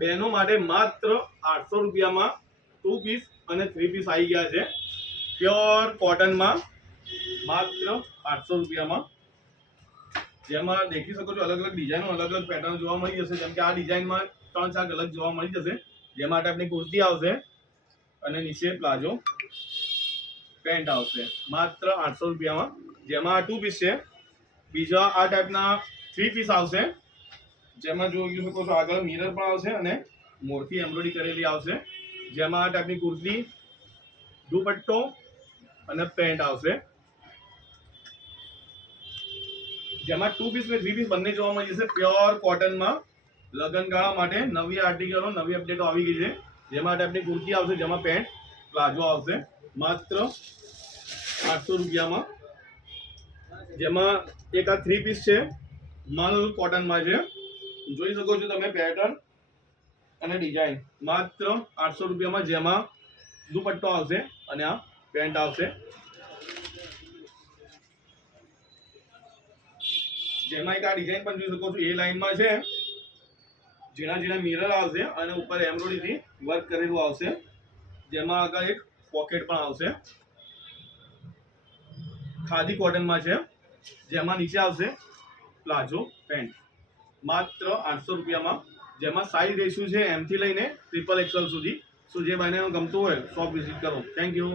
બહેનો માટે માત્ર 800 રૂપિયામાં 2 પીસ અને 3 પીસ આવી ગયા છે પ્યોર કોટનમાં માત્ર 800 રૂપિયામાં જેમાં દેખી શકો છો અલગ અલગ ડિઝાઇનો અલગ અલગ પેટર્ન જોવા મળી જશે જેમ કે આ ડિઝાઇનમાં 3-4 અલગ જોવા મળી જશે જેમાં ટાઈપની કુર્તી આવશે અને નીચે પ્લાઝો પેન્ટ આવશે માત્ર 800 રૂપિયામાં જેમાં 2 પીસ છે બીજા આ ટાઈપના 3 પીસ આવશે જેમાં જોઈ શકો છો આગળ મિરર પણ આવશે અને મોરથી એમ્બ્રોઇડરી કરેલી આવશે જેમાં આ ટાઈપની કુર્તી દુપટ્ટો અને પેન્ટ આવશે જેમાં 2 પીસ ને 3 પીસ બંને જોવા મળી જશે પ્યોર કોટનમાં લગનગાળા માટે નવી આર્ટિકલો નવી અપડેટો આવી ગઈ છે જેમાં આ ટાઈપની કુર્તી આવશે જેમાં પેન્ટ પ્લાઝો આવશે માત્ર 800 રૂપિયામાં જેમાં એક આ 3 પીસ છે મલ કોટનમાં છે જોઈ શકો છો તમે પેટર્ન અને ડિઝાઇન માત્ર 800 રૂપિયામાં જેમાં દુપટ્ટો આવશે અને આ પેન્ટ આવશે જેમાં એક આ ડિઝાઇન પણ જોઈ શકો છો એ લાઈનમાં છે ઝીણા ઝીણા મિરર આવશે અને ઉપર એમ્બ્રોઇડરીથી વર્ક કરેલું આવશે જેમાં આગળ એક પોકેટ પણ આવશે ખાદી કોટનમાં છે જેમાં નીચે આવશે પ્લાઝો પેન્ટ માત્ર 800 રૂપિયામાં જેમાં સાઈઝ રેશિયો છે M થી લઈને XXL સુધી જે ભાઈને ગમતું હોય શોપ વિઝિટ કરો થેન્ક યુ